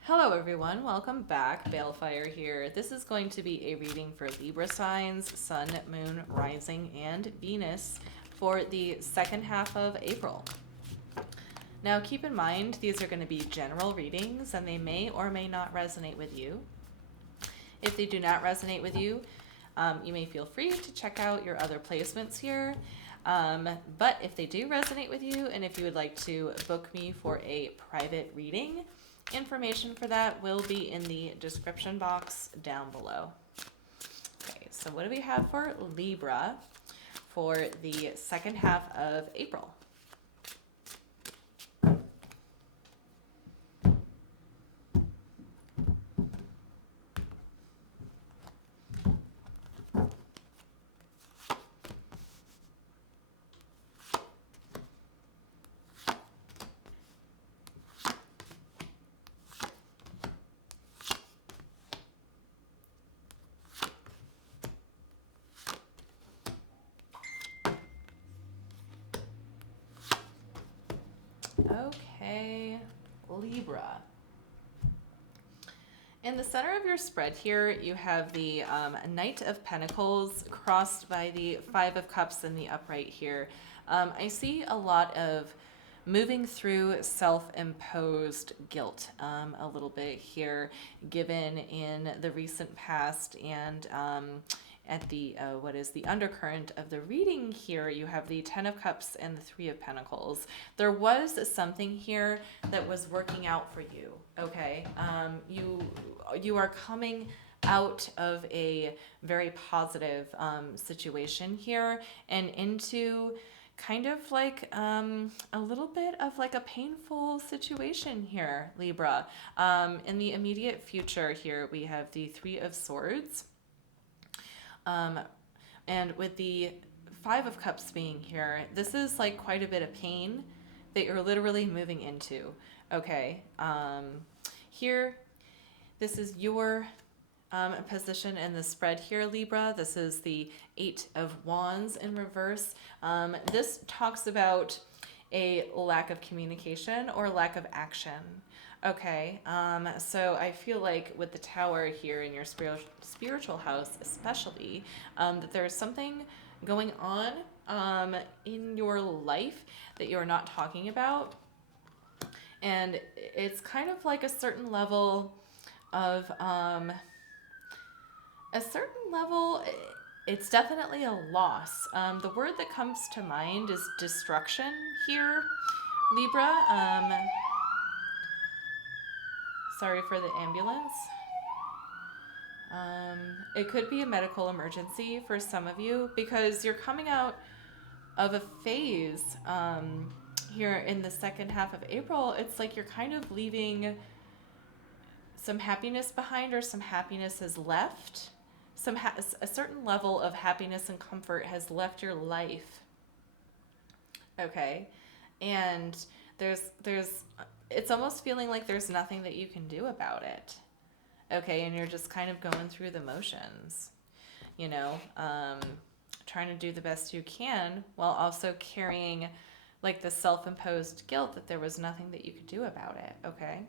Hello everyone, welcome back. Balefire here. This is going to be a reading for Libra signs, Sun, Moon, Rising, and Venus for the second half of April. Now keep in mind these are going to be general readings and they may or may not resonate with you. If they do not resonate with you, you may feel free to check out your other placements here. But if they do resonate with you and if you would like to book me for a private reading, information for that will be in the description box down below. Okay, so what do we have for Libra for the second half of April? Okay, Libra. In the center of your spread here, you have the Knight of Pentacles crossed by the Five of Cups in the upright here. I see a lot of moving through self-imposed guilt a little bit here, given in the recent past and at the what is the undercurrent of the reading here, you have the Ten of Cups and the Three of Pentacles. There was something here that was working out for you, okay? You are coming out of a very positive situation here and into kind of like a little bit of like a painful situation here, Libra. In the immediate future here, we have the Three of Swords. And with the Five of Cups being here, this is like quite a bit of pain that you're literally moving into, okay? Here, this is your position in the spread here, Libra. This is the Eight of Wands in reverse. This talks about a lack of communication or lack of action. Okay, so I feel like with the Tower here in your spiritual house especially, that there's something going on in your life that you're not talking about. And it's kind of like a certain level of, it's definitely a loss. The word that comes to mind is destruction here, Libra. Sorry for the ambulance. It could be a medical emergency for some of you because you're coming out of a phase here in the second half of April. It's like you're kind of leaving some happiness behind, or some happiness has left. A certain level of happiness and comfort has left your life. Okay, and it's almost feeling like there's nothing that you can do about it. Okay, and you're just kind of going through the motions, you know, trying to do the best you can while also carrying like the self-imposed guilt that there was nothing that you could do about it, okay?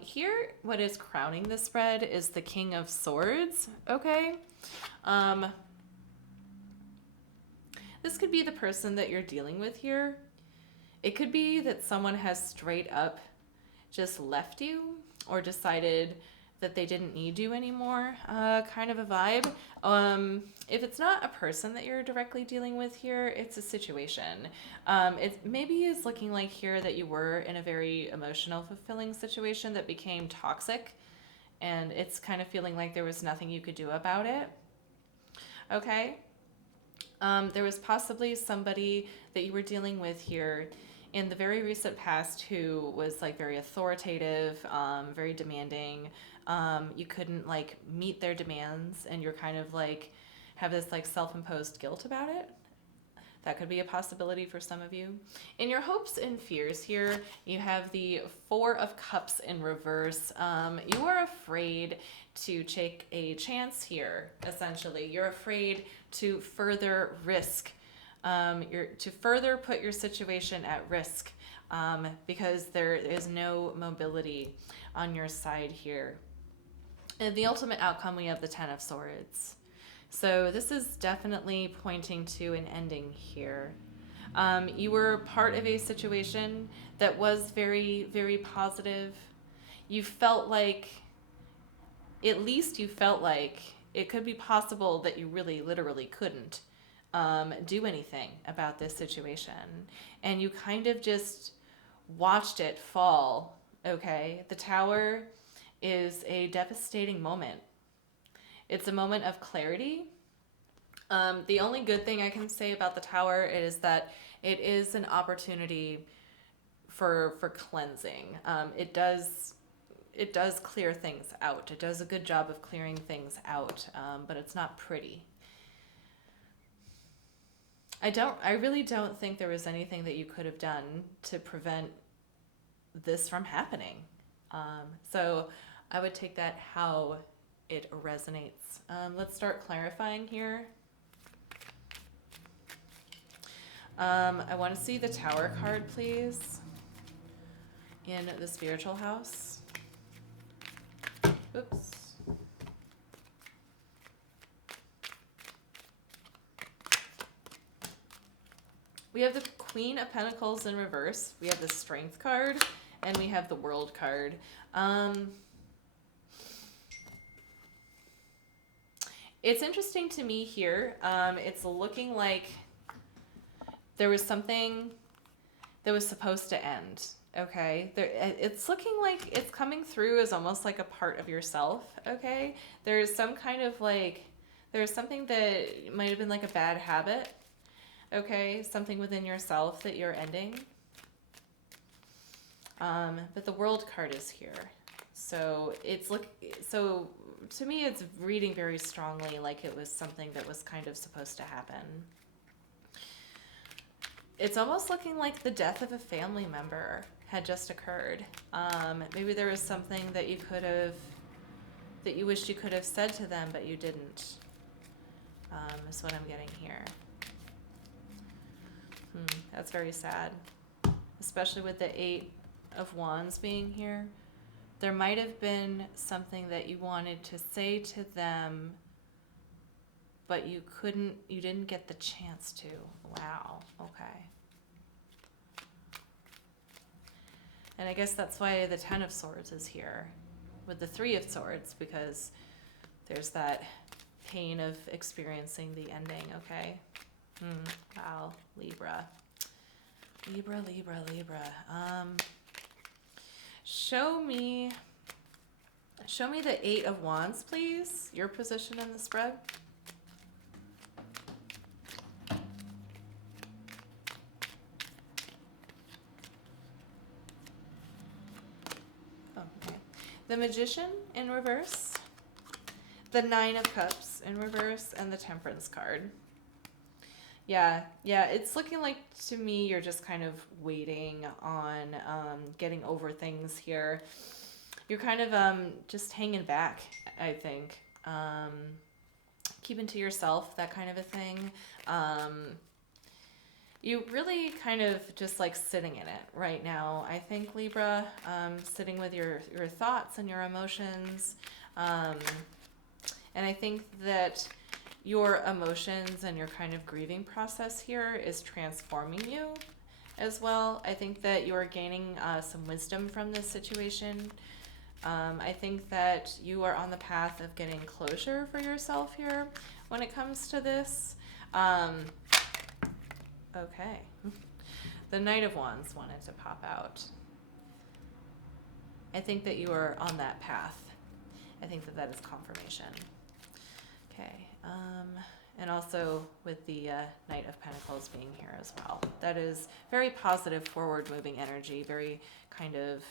Here, what is crowning the spread is the King of Swords, okay? This could be the person that you're dealing with here. It could be that someone has straight up just left you or decided that they didn't need you anymore, kind of a vibe. If it's not a person that you're directly dealing with here, it's a situation. It maybe is looking like here that you were in a very emotional, fulfilling situation that became toxic, and it's kind of feeling like there was nothing you could do about it. Okay? There was possibly somebody that you were dealing with here in the very recent past who was like very authoritative, very demanding. You couldn't like meet their demands and you're kind of like have this like self-imposed guilt about it. That could be a possibility for some of you. In your hopes and fears here, you have the Four of Cups in reverse. You are afraid to take a chance here, essentially. You're afraid to further risk, to further put your situation at risk because there is no mobility on your side here. And the ultimate outcome, we have the Ten of Swords. So this is definitely pointing to an ending here. You were part of a situation that was very, very positive. You felt like, at least you felt like it could be possible that you really literally couldn't do anything about this situation. And you kind of just watched it fall, okay? The Tower is a devastating moment. It's a moment of clarity. The only good thing I can say about the Tower is that it is an opportunity for cleansing. It does clear things out. It does a good job of clearing things out, but it's not pretty. I really don't think there was anything that you could have done to prevent this from happening. So I would take that how it resonates. Let's start clarifying here. I want to see the Tower card, please, in the spiritual house. Oops. We have the Queen of Pentacles in reverse. We have the Strength card, and we have the World card. It's interesting to me here. It's looking like there was something that was supposed to end. Okay, it's looking like it's coming through as almost like a part of yourself. Okay, there's some kind of like, there's something that might have been like a bad habit. Okay, something within yourself that you're ending. But the World card is here, so so to me it's reading very strongly like it was something that was kind of supposed to happen. It's almost looking like the death of a family member had just occurred. Maybe there was something that you wished you could have said to them, but you didn't. Is what I'm getting here. That's very sad, especially with the Eight of Wands being here. There might have been something that you wanted to say to them, but you didn't get the chance to. Wow, okay. And I guess that's why the Ten of Swords is here with the Three of Swords, because there's that pain of experiencing the ending, okay? Wow, Libra. Libra. Show me the Eight of Wands, please. Your position in the spread. Okay. The Magician in reverse. The Nine of Cups in reverse, and the Temperance card. Yeah, it's looking like to me you're just kind of waiting on getting over things here. You're kind of just hanging back, I think. Keeping to yourself, that kind of a thing. You really kind of just like sitting in it right now, I think, Libra. Sitting with your thoughts and your emotions. And I think that your emotions and your kind of grieving process here is transforming you as well. I think that you're gaining some wisdom from this situation. I think that you are on the path of getting closure for yourself here when it comes to this. Okay. The Knight of Wands wanted to pop out. I think that you are on that path. I think that is confirmation. Okay. And also with the Knight of Pentacles being here as well. That is very positive, forward-moving energy, very kind of...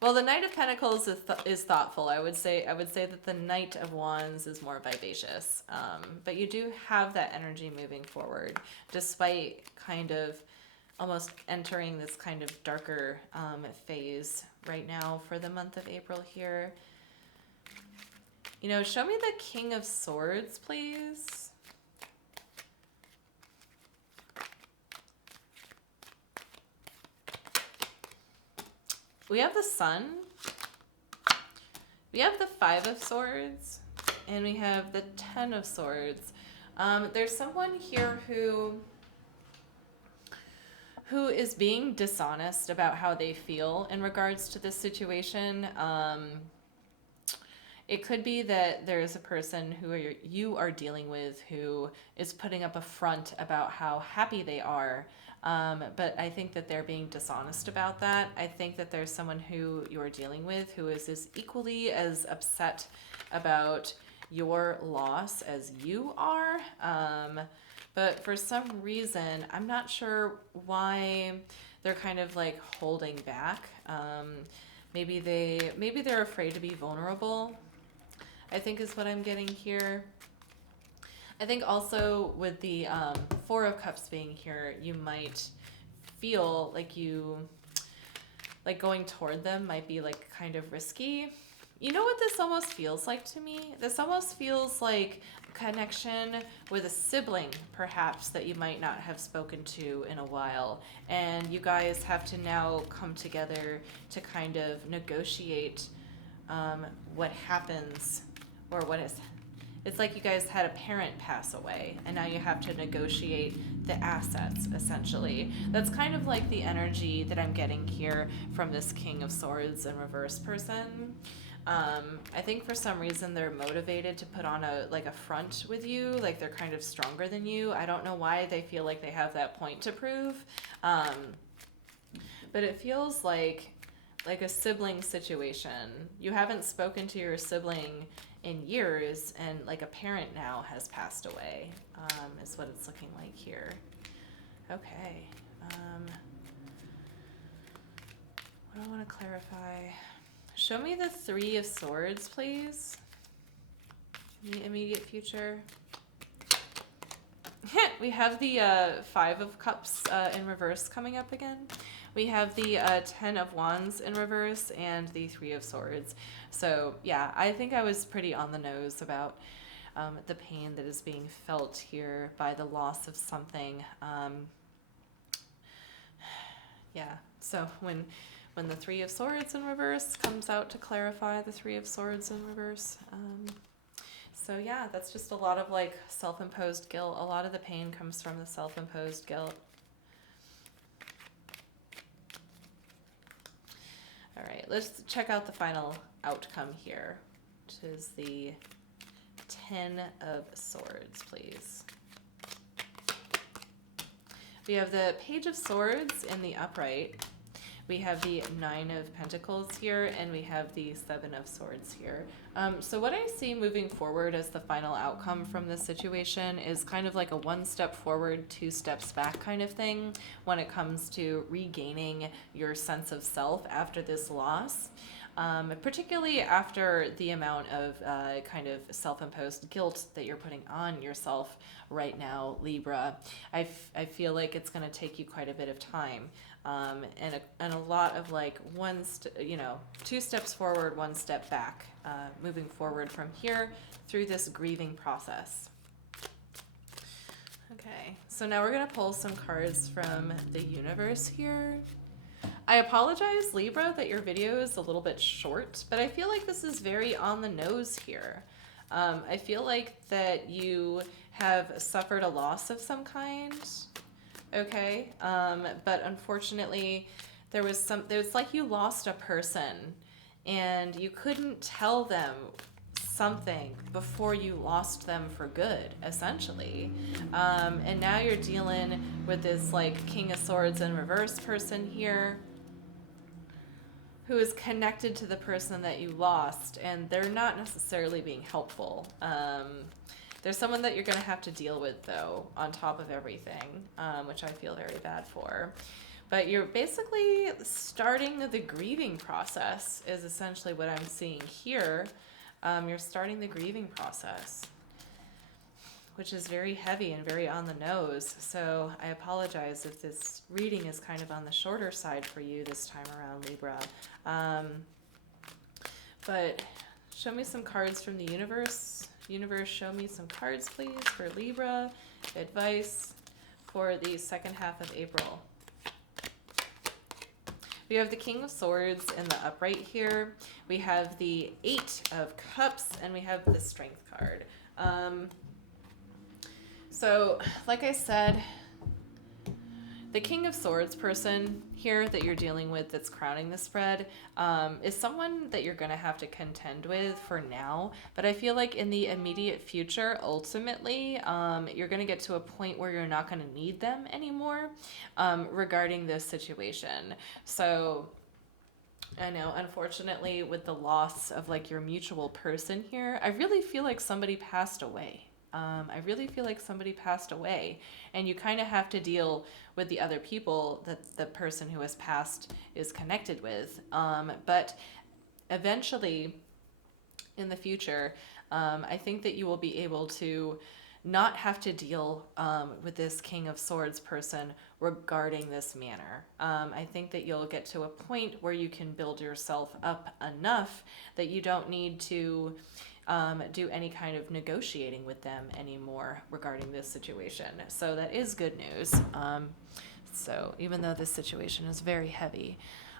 Well, the Knight of Pentacles is thoughtful. I would say that the Knight of Wands is more vivacious. But you do have that energy moving forward, despite kind of almost entering this kind of darker phase right now for the month of April here. You know, show me the King of Swords, please. We have the Sun. We have the Five of Swords. And we have the Ten of Swords. There's someone here who is being dishonest about how they feel in regards to this situation. It could be that there's a person who you are dealing with who is putting up a front about how happy they are. But I think that they're being dishonest about that. I think that there's someone who you're dealing with who is as equally as upset about your loss as you are. But for some reason, I'm not sure why they're kind of like holding back. Maybe they're afraid to be vulnerable, I think is what I'm getting here. I think also with the Four of Cups being here, you might feel like going toward them might be like kind of risky. You know what this almost feels like to me? This almost feels like a connection with a sibling, perhaps, that you might not have spoken to in a while. And you guys have to now come together to kind of negotiate what happens, or what is. It's like you guys had a parent pass away, and now you have to negotiate the assets, essentially. That's kind of like the energy that I'm getting here from this King of Swords in reverse person. I think for some reason they're motivated to put on a front with you, like they're kind of stronger than you. I don't know why they feel like they have that point to prove, but it feels like a sibling situation. You haven't spoken to your sibling in years, and like a parent now has passed away, is what it's looking like here. Okay. What do I want to clarify? Show me the Three of Swords, please. In the immediate future. We have the Five of Cups in reverse coming up again. We have the Ten of Wands in reverse and the Three of Swords. So yeah, I think I was pretty on the nose about the pain that is being felt here by the loss of something. Yeah, so when the Three of Swords in reverse comes out to clarify the Three of Swords in reverse. So yeah, that's just a lot of like self-imposed guilt. A lot of the pain comes from the self-imposed guilt. All right, let's check out the final outcome here, which is the Ten of Swords, please. We have the Page of Swords in the upright. We have the Nine of Pentacles here, and we have the Seven of Swords here. So what I see moving forward as the final outcome from this situation is kind of like a 1 step forward, 2 steps back kind of thing when it comes to regaining your sense of self after this loss. Particularly after the amount of kind of self-imposed guilt that you're putting on yourself right now, Libra. I feel like it's going to take you quite a bit of time. And a lot of like 2 steps forward, 1 step back, moving forward from here through this grieving process. Okay, so now we're going to pull some cards from the universe here. I apologize, Libra, that your video is a little bit short, but I feel like this is very on the nose here. I feel like that you have suffered a loss of some kind. Okay, but unfortunately there's like you lost a person and you couldn't tell them something before you lost them for good, essentially. And now you're dealing with this like King of Swords in reverse person here who is connected to the person that you lost, and they're not necessarily being helpful. There's someone that you're going to have to deal with, though, on top of everything, which I feel very bad for. But you're basically starting the grieving process is essentially what I'm seeing here. You're starting the grieving process, which is very heavy and very on the nose. So I apologize if this reading is kind of on the shorter side for you this time around, Libra. But show me some cards from the universe. Universe, show me some cards, please, for Libra. Advice for the second half of April. We have the King of Swords in the upright here. We have the Eight of Cups, and we have the Strength card. So, like I said, the King of Swords person here that you're dealing with that's crowning the spread is someone that you're going to have to contend with for now. But I feel like in the immediate future, ultimately, you're going to get to a point where you're not going to need them anymore regarding this situation. So I know, unfortunately, with the loss of like your mutual person here, I really feel like somebody passed away. I really feel like somebody passed away, and you kind of have to deal with the other people that the person who has passed is connected with. But eventually, in the future, I think that you will be able to not have to deal with this King of Swords person regarding this manner. I think that you'll get to a point where you can build yourself up enough that you don't need to do any kind of negotiating with them anymore regarding this situation. So that is good news. So even though this situation is very heavy.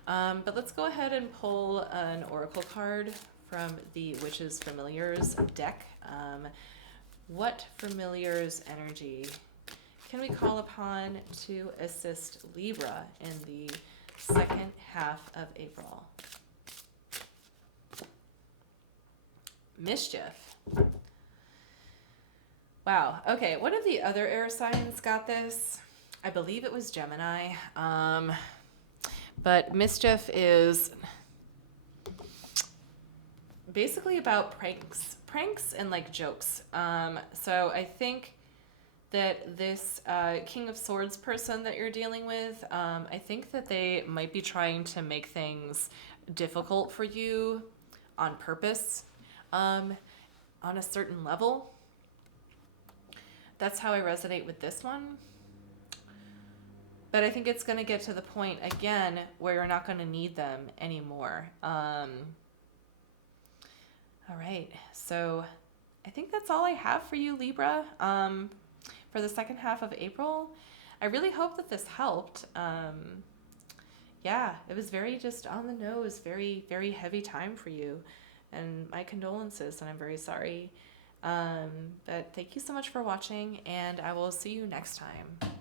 But let's go ahead and pull an oracle card from the Witch's Familiars deck. What familiars energy can we call upon to assist Libra in the second half of April? Mischief. Wow. Okay, one of the other air signs got this. I believe it was Gemini. But mischief is basically about pranks and like jokes. So I think that this King of Swords person that you're dealing with, I think that they might be trying to make things difficult for you on purpose, on a certain level. That's how I resonate with this one. But I think it's going to get to the point again where you're not going to need them anymore. All right, so I think that's all I have for you, Libra, for the second half of April. I really hope that this helped. Yeah, it was very just on the nose, very, very heavy time for you. And my condolences, and I'm very sorry. But thank you so much for watching, and I will see you next time.